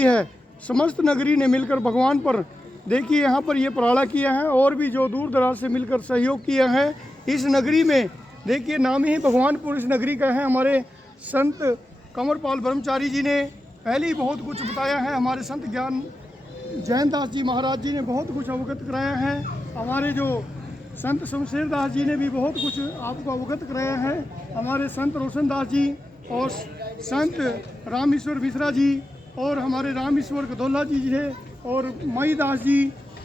हुई है, समस्त नगरी ने मिलकर भगवान पर देखिए यहाँ पर ये प्राला किया है, और भी जो दूर दराज से मिलकर सहयोग किया है इस नगरी में। देखिए नाम ही भगवानपुर इस नगरी का है। हमारे संत कंवरपाल ब्रह्मचारी जी ने पहले ही बहुत कुछ बताया है, हमारे संत ज्ञान जैन दास जी महाराज जी ने बहुत कुछ अवगत कराया है, हमारे जो संत शमशेर दास जी ने भी बहुत कुछ आपको अवगत कराया है, हमारे संत रोशन दास जी और संत रामेश्वर मिश्रा जी और हमारे रामेश्वर कदौला जी है और मई दास जी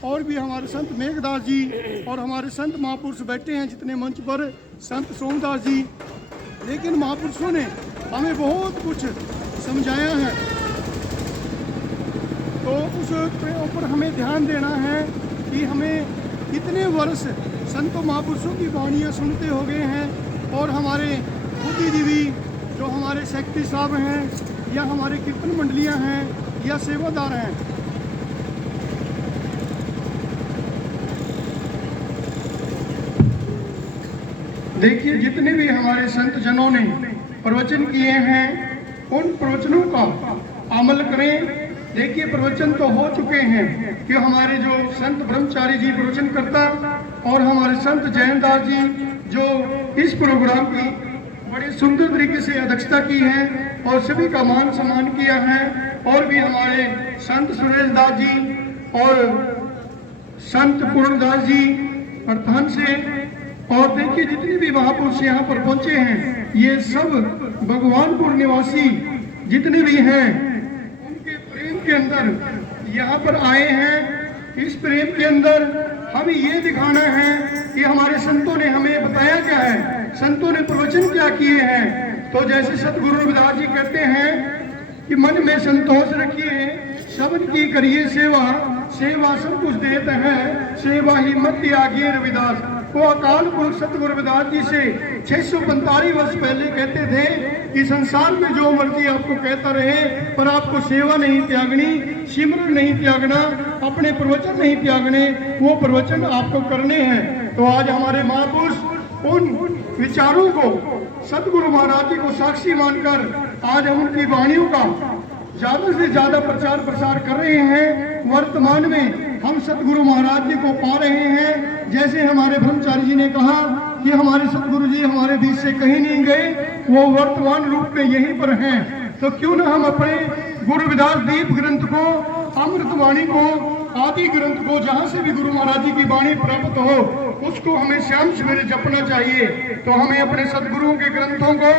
और भी हमारे संत मेघदास जी और हमारे संत महापुरुष बैठे हैं जितने मंच पर, संत सोमदास जी। लेकिन महापुरुषों ने हमें बहुत कुछ समझाया है, तो उस ऊपर हमें ध्यान देना है कि हमें कितने वर्ष संतों महापुरुषों की वाणियाँ सुनते हो गए हैं, और हमारे बुद्धिजीवी जो हमारे सेक्रेटरी साहब हैं या हमारे कीर्तन मंडलियाँ हैं या सेवादार हैं, देखिए जितने भी हमारे संत जनों ने प्रवचन किए हैं उन प्रवचनों का अमल करें। देखिए प्रवचन तो हो चुके हैं कि हमारे जो संत ब्रह्मचारी जी प्रवचन करता और हमारे संत जैन दास जी जो इस प्रोग्राम की बड़े सुंदर तरीके से अध्यक्षता की है और सभी का मान सम्मान किया है, और भी हमारे संत सुरेश दास जी और संत पूर्णदास जी प्रधान से, और देखिए जितने भी महापुरुष यहाँ पर पहुंचे हैं ये सब भगवानपुर निवासी जितने भी हैं उनके प्रेम के अंदर यहाँ पर आए हैं। इस प्रेम के अंदर हमें ये दिखाना है कि हमारे संतों ने हमें बताया क्या है, संतों ने प्रवचन क्या किए हैं। तो जैसे सतगुरु रविदास जी कहते हैं कि मन में संतोष रखिए, सबन की करिए सेवा, सेवा सब कुछ देता है, सेवा ही मत त्यागिए रविदास। वो अकाल पुरुष सतगुरु रविदास जी से 645 वर्ष पहले कहते थे कि संसार में जो मर्जी आपको कहता रहे पर आपको सेवा नहीं त्यागनी, सिमरन नहीं त्यागना, अपने प्रवचन नहीं त्यागने, वो प्रवचन आपको करने हैं। तो आज हमारे महापुरुष उन विचारों को सतगुरु महाराज जी को साक्षी मानकर आज हम उनकी वाणियों का ज्यादा से ज्यादा प्रचार प्रसार कर रहे हैं। वर्तमान में हम सतगुरु महाराज जी को पा रहे हैं। जैसे हमारे ब्रह्मचारी जी ने कहा कि हमारे सतगुरु जी हमारे बीच से कहीं नहीं गए, वो वर्तमान रूप में यहीं पर हैं। तो क्यों ना हम अपने गुरु विदास दीप ग्रंथ को, अमृतवाणी को, आदि ग्रंथ को, जहाँ से भी गुरु महाराज जी की वाणी प्राप्त हो उसको हमें शाम सवेरे जपना चाहिए। तो हमें अपने सतगुरुओं के ग्रंथों को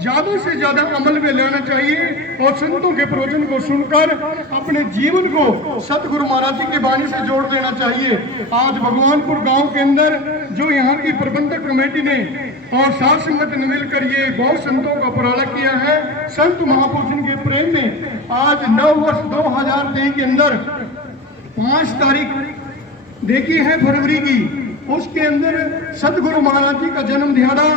ज्यादा से ज्यादा अमल में लेना चाहिए और संतों के प्रवचन को सुनकर अपने जीवन को सतगुरु महाराज जी की वाणी से जोड़ देना चाहिए। आज भगवानपुर गांव के अंदर जो यहाँ की प्रबंधक कमेटी ने और साथ संगत ने मिलकर ये गौ संतों का उपराला किया है, संत महापुरुषों के प्रेम में आज 9 वर्ष 2023 के अंदर 5 तारीख देखी है फरवरी की, उसके अंदर सतगुरु महाराज जी का जन्म दिहाड़ा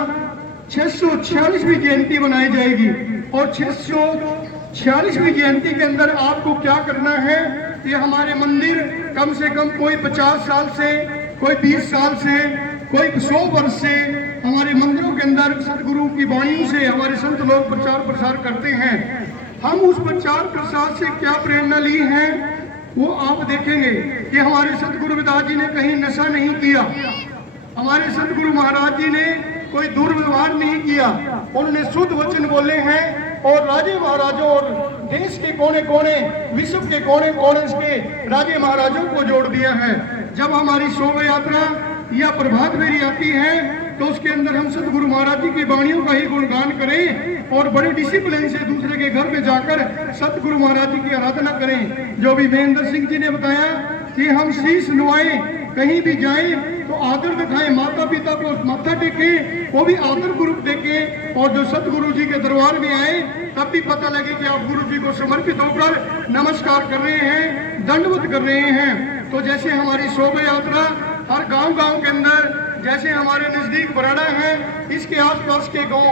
646वीं जयंती बनाई जाएगी। और 646वीं जयंती के अंदर आपको क्या करना है कि हमारे मंदिर कम से कम कोई 50 साल से, कोई 20 साल से, कोई 100 वर्ष से हमारे मंदिरों के अंदर सतगुरु की वाणी से हमारे संत लोग प्रचार प्रसार करते हैं। हम उस प्रचार प्रसार से क्या प्रेरणा ली है वो आप देखेंगे कि हमारे सतगुरु रविदास जी ने कहीं नशा नहीं किया, हमारे सतगुरु महाराज जी ने कोई दुर्व्यवहार नहीं किया, उन्होंने शुद्ध वचन बोले हैं और राजे महाराजों और देश के कोने कोने, विश्व के कोने कोने के राजे महाराजों को जोड़ दिया है। जब हमारी शोभा यात्रा या प्रभात फेरी आती है तो उसके अंदर हम सतगुरु महाराज जी की वाणियों का ही गुणगान करें और बड़े डिसिप्लिन से दूसरे के घर में जाकर सतगुरु महाराज जी की आराधना करें। जो भी महेंद्र सिंह जी ने बताया कि हम शीश नुआएं, कहीं भी जाएं तो आदर दिखाएं, माता पिता को माथा टेकें, वो भी आदर ग्रुप देखें, और जो सतगुरु जी के दरबार में आए तब भी पता लगे कि आप गुरु जी को समर्पित होकर नमस्कार कर रहे हैं, दंडवत कर रहे हैं। तो जैसे हमारी शोभा यात्रा हर गांव के अंदर, जैसे हमारे नजदीक बराड़ा है, इसके आसपास के गांव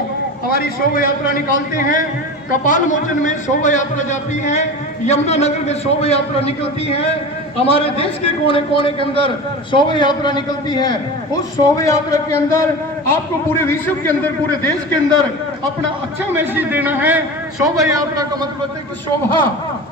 हमारी शोभा यात्रा निकालते हैं। कपाल मोचन में शोभा यात्रा जाती है, यमुना नगर में शोभा यात्रा निकलती है, हमारे देश के कोने कोने के अंदर शोभा यात्रा निकलती है। उस शोभा यात्रा के अंदर आपको पूरे विश्व के अंदर, पूरे देश के अंदर अपना अच्छा मैसेज देना है। शोभा यात्रा का मतलब है कि शोभा,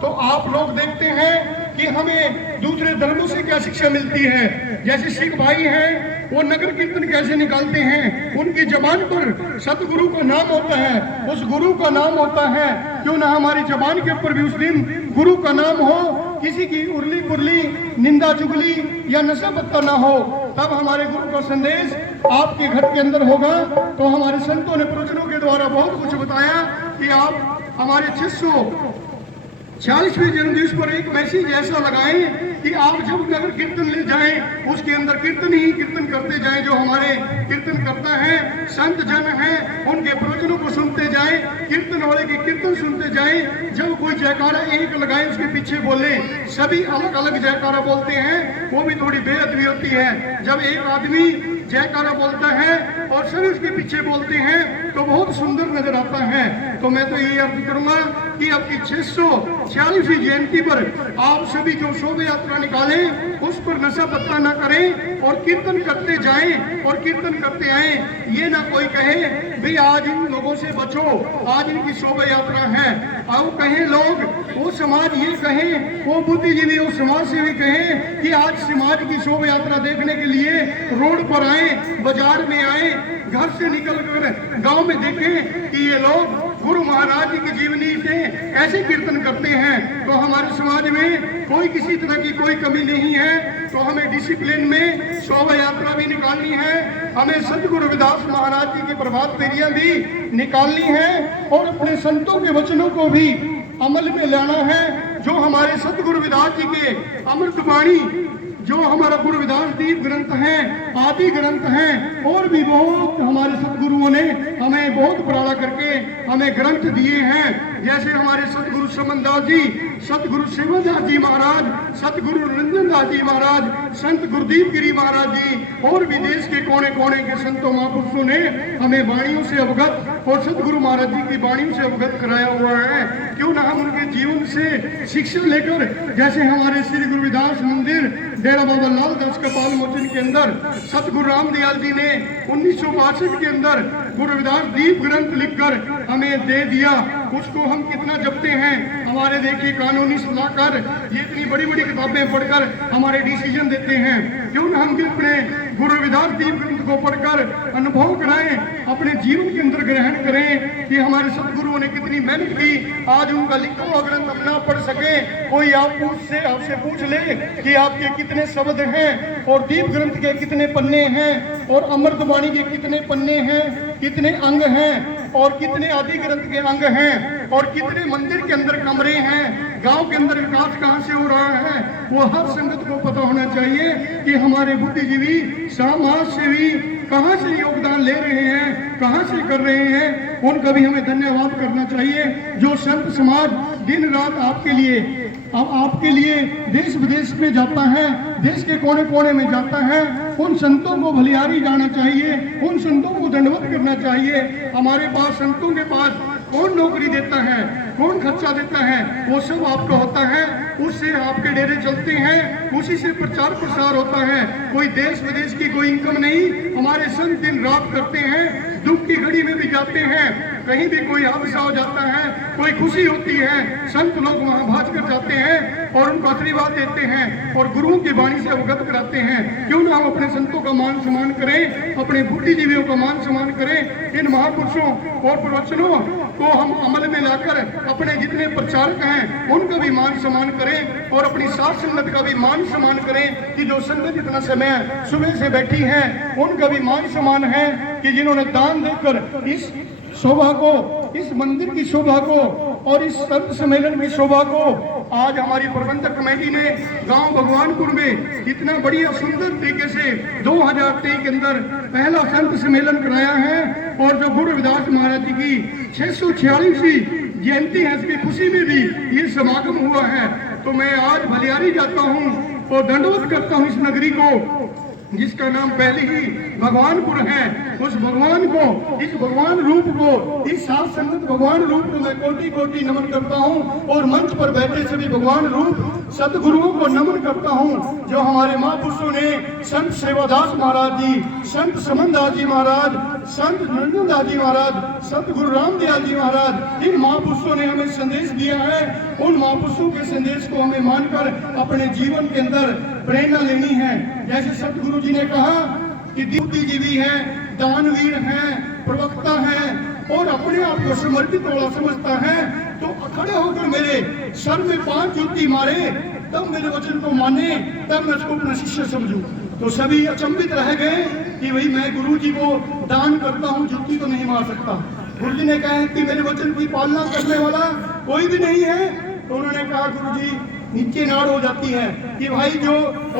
तो आप लोग देखते हैं कि हमें दूसरे धर्मों से क्या शिक्षा मिलती है। जैसे सिख भाई हैं, वो नगर कीर्तन कैसे निकालते हैं, उनकी जबान पर सतगुरु का नाम होता है, उस गुरु का नाम होता है। क्यों ना हमारी जबान के ऊपर भी उस दिन गुरु का नाम हो, किसी की उर्ली पुरली निंदा चुगली या नशा पत्ता ना हो, तब हमारे गुरु का संदेश आपके घर के अंदर होगा। तो हमारे संतों ने प्रवचनों के द्वारा बहुत कुछ बताया कि आप हमारे 646वें जन्मदिवस पर एक मैसेज ऐसा लगाएं कि आप जब नगर कीर्तन ले जाएं, उसके अंदर कीर्तन ही कीर्तन करते जाएं। जो हमारे कीर्तन करता है, संत जन हैं, उनके प्रवचनों को सुनते जाएं, कीर्तन वाले के कीर्तन सुनते जाएं। जब कोई जयकारा एक लगाए, उसके पीछे बोले। सभी अलग अलग जयकारा बोलते हैं, वो भी थोड़ी बेअदबी होती है। जब एक आदमी जयकारा बोलता है और सभी उसके पीछे बोलते हैं तो बहुत सुंदर नजर आता है। तो मैं तो यही अर्ज करूंगा कि आपकी 646वीं जयंती पर आप सभी जो शोभा यात्रा निकालें, उस पर नशा पत्ता ना करें और कीर्तन करते जाएं और कीर्तन करते आए। ये ना कोई कहे भाई आज इन लोगों से बचो, आज इनकी शोभा यात्रा है। आओ कहें लोग, वो समाज ये कहे, वो बुद्धिजीवी वो समाज से भी कहे कि आज समाज की शोभा यात्रा देखने के लिए रोड पर आए, बाजार में आए, घर से निकल कर गांव में देखें कि ये लोग गुरु महाराज जी की जीवनी से ऐसे कीर्तन करते हैं। तो हमारे समाज में कोई किसी तरह की कोई कमी नहीं है। तो हमें डिसिप्लिन में शोभा यात्रा भी निकालनी है, हमें सतगुरु रविदास महाराज जी की प्रभात फेरियां भी निकालनी है और अपने संतों के वचनों को भी अमल में लाना है। जो हमारे सतगुरु रविदास जी के अमृतवाणी, जो हमारा गुरु रविदास दीप ग्रंथ है, आदि ग्रंथ हैं, और भी बहुत हमारे सतगुरुओं ने हमें बहुत प्राणा करके हमें ग्रंथ दिए हैं। जैसे हमारे सतगुरु समनदास जी, सतगुरु शिवदास जी महाराज, सतगुरु रंजन दास जी महाराज, संत गुरुदीप गिरी महाराज जी, और भी देश के कोने कोने के संतों महापुरुषों ने हमें वाणियों से अवगत और सतगुरु महाराज जी की वाणियों से अवगत कराया हुआ है। क्यों ना हम उनके जीवन से शिक्षा लेकर, जैसे हमारे श्री गुरु रविदास मंदिर डेरा बाबा लाल दास कपाल मोचन के अंदर सतगुरु रामदयाल जी ने 1962 के अंदर गुरु रविदास दीप ग्रंथ लिखकर हमें दे दिया, उसको हम कितना जपते हैं। हमारे देखिए कानूनी सलाहकार ये इतनी बड़ी बड़ी किताबें पढ़कर हमारे डिसीजन देते हैं। क्यों ना हम भी अपने गुरु रविदास दीप ग्रंथ को पढ़कर अनुभव कराएं, अपने जीवन के अंदर ग्रहण करें कि हमारे सतगुरुओं ने कितनी मेहनत की। आज उनका लिखा हुआ ग्रंथ हम ना पढ़ सके, कोई आपसे पूछ ले कि आपके कितने शब्द हैं और दीप ग्रंथ के कितने पन्ने हैं और अमृतवाणी के कितने पन्ने हैं, कितने अंग हैं और कितने आदि ग्रंथ के अंग हैं और कितने मंदिर के अंदर कमरे हैं, गांव के अंदर विकास कहां से हो रहा है, वो हर संगत को पता होना चाहिए कि हमारे बुद्धिजीवी समाज सेवी कहां से योगदान ले रहे हैं, कहां से कर रहे हैं। उनका भी हमें धन्यवाद करना चाहिए। जो संत समाज दिन रात आपके लिए देश विदेश में जाता है, देश के कोने कोने में जाता है, उन संतों को भलियारी जाना चाहिए, उन संतों को दंडवत करना चाहिए। हमारे पास संतों के पास कौन नौकरी देता है, कौन खर्चा देता है, वो सब आपका होता है। उससे आपके डेरे चलते हैं, उसी से प्रचार प्रसार होता है। कोई देश विदेश की कोई इनकम नहीं। हमारे संत दिन रात करते हैं, दुख की घड़ी में भी जाते हैं। कहीं भी कोई हादसा हो जाता है, कोई खुशी होती है, संत लोग वहां भाग कर जाते हैं और उनको आशीर्वाद देते हैं और गुरुओं की वाणी से अवगत कराते हैं। क्यों ना हम अपने संतों का मान सम्मान करें, अपने बुद्धिजीवियों का मान सम्मान करें। इन महापुरुषों और प्रवचनों को हम अमल में लाकर अपने जितने प्रचारक हैं उनका भी मान सम्मान करें और अपनी साथ संगत का भी मान सम्मान करें कि जो संगत इतना समय सुबह से बैठी है उनका भी मान सम्मान है कि जिन्होंने दान देकर इस शोभा को, इस मंदिर की शोभा को और इस संत सम्मेलन की शोभा को आज हमारी प्रबंधक कमेटी ने गांव भगवानपुर में इतना बढ़िया सुंदर तरीके से 2023 के अंदर पहला संत सम्मेलन कराया है। और जो गुरु रविदास महाराज जी की 646वीं जयंती है, इसकी खुशी में भी ये समागम हुआ है। तो मैं आज भलियारी जाता हूँ और दंडवत करता हूँ इस नगरी को जिसका नाम पहले ही भगवानपुर है, उस भगवान को, इस भगवान रूप को, इस सात संगत भगवान रूप को मैं कोटि कोटि नमन करता हूँ। और मंच पर बैठे सभी भगवान रूप सदगुरुओं को नमन करता हूँ, जो हमारे महापुरुषों ने, संत सेवादास महाराज जी, संत समनदास जी महाराज, संत नंदनदास जी महाराज, संत गुरु रामदयाल जी महाराज, इन महापुरुषों ने हमें संदेश दिया है। उन महापुरुषों के संदेश को हमें मानकर अपने जीवन के अंदर प्रेरणा लेनी है। जैसे सतगुरु जी ने कहा कि बुद्धिजीवी है, दानवीर है, प्रवक्ता है और अपने आप को समर्पित वाला समझता है, तो खड़े होकर मेरे सर में 5 जूती मारे, तब मेरे वचन को माने, तब मैं उसको अपना शिष्य समझूं। तो सभी अचंभित रह गए कि भाई मैं गुरु जी को दान करता हूँ, जूती तो नहीं मार सकता। गुरु जी ने कहा कि मेरे वचन की पालना करने वाला कोई भी नहीं है। तो उन्होंने कहा गुरु जी नीचे नाड़ हो जाती है कि भाई जो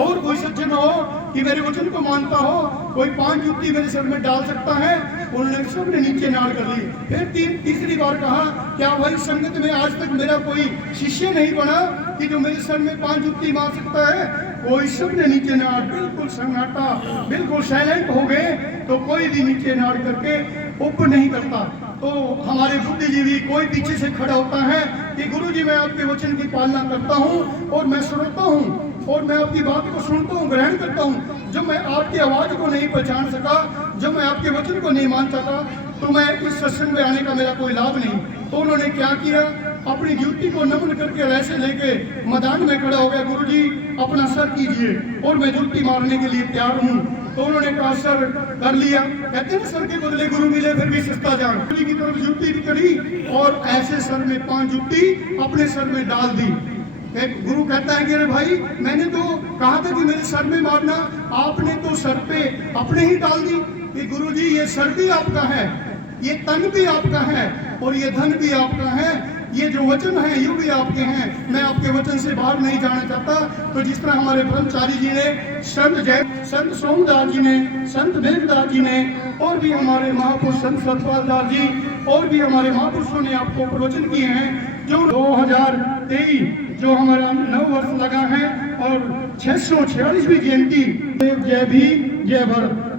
और कोई सज्जन हो कि मेरे वचन को मानता हो, कोई 5 जूती मेरे सर में डाल सकता है। उन्होंने सबने नीचे नाड़ कर ली। फिर तीसरी बार कहा क्या भाई संगत में आज तक मेरा कोई शिष्य नहीं बना कि जो मेरे सर में 5 जूती मार सकता है? कोई सबने नीचे नाड़, बिल्कुल सन्नाटा, बिल्कुल साइलेंट हो गए। तो कोई भी नीचे नाड़ करके ऊपर नहीं करता। तो हमारे बुद्धिजीवी कोई पीछे से खड़ा होता है कि गुरु जी मैं आपके वचन की पालना करता हूँ और मैं सुनता हूँ और मैं आपकी बात को सुनता हूँ, ग्रहण करता हूँ। जब मैं आपकी आवाज को नहीं पहचान सका, जब मैं आपके वचन को नहीं मान सका, तो मैं इस सत्संग में आने का मेरा कोई लाभ नहीं। तो उन्होंने क्या किया, अपनी ड्यूटी को नमन करके वैसे लेके मैदान में खड़ा हो गया, गुरु जी अपना सर कीजिए और मैं ड्यूटी मारने के लिए तैयार हूँ। तो उन्होंने कहा सर कर लिया। कहते हैं सर के बदले गुरु मिले फिर भी सस्ता जान। गुरु जी की तरफ जुट्टी भी करी और ऐसे सर में 5 जुट्टी अपने सर में डाल दी। एक गुरु कहता है कि अरे भाई मैंने तो कहा था कि मेरे सर में मारना, आपने तो सर पे अपने ही डाल दी। कि गुरु जी ये सर भी आपका है, ये तन भी आपका है और ये धन भी आपका है, ये जो वचन है ये भी आपके हैं। मैं आपके वचन से बाहर नहीं जाना चाहता। तो जिस तरह हमारे ब्रह्मचारी जी ने, संत सोमदास जी ने, संत वेददास जी ने और भी हमारे महापुरुष संत सतपाल दास जी और भी हमारे महापुरुषों ने आपको प्रवचन किए हैं। जो 2023 जो हमारा नव वर्ष लगा है और 646वीं जयंती, जय भीम जय भारत।